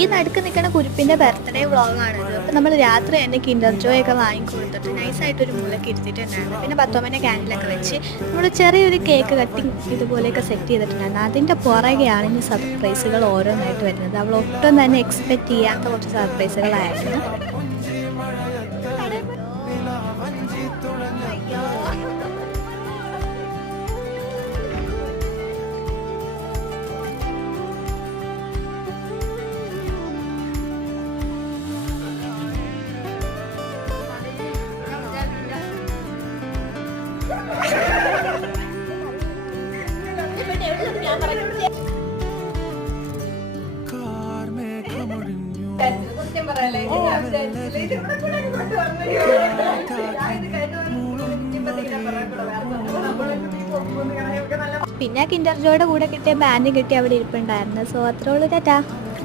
ഈ നടുക്ക് നിൽക്കുന്ന കുരുപ്പിൻ്റെ ബർത്ത്ഡേ വ്ളോഗാണിത്. അപ്പോൾ നമ്മൾ രാത്രി തന്നെ കിൻഡർ ജോയ് ഒക്കെ വാങ്ങിക്കൊടുത്തിട്ട് നൈസായിട്ടൊരു മൂലക്ക് ഇരുത്തിയിട്ടുണ്ടായിരുന്നു. പിന്നെ 10 ക്യാൻഡിലൊക്കെ വെച്ച് നമ്മൾ ചെറിയൊരു കേക്ക് കട്ടിങ് ഇതുപോലെയൊക്കെ സെറ്റ് ചെയ്തിട്ടുണ്ടായിരുന്നു. അതിൻ്റെ പുറകെയാണ് ഇനി സർപ്രൈസുകൾ ഓരോന്നായിട്ട് വരുന്നത്. അവൾ ഒട്ടും തന്നെ എക്സ്പെക്റ്റ് ചെയ്യാത്ത കുറച്ച് സർപ്രൈസുകളായിരുന്നു. പിന്നെ കിൻഡർ ജോയുടെ കൂടെ കിട്ടിയ ബാൻഡ് കിട്ടി അവിടെ ഇരിപ്പുണ്ടായിരുന്നു. സോ അത്രേ ഉള്ളൂ. ടാറ്റാ.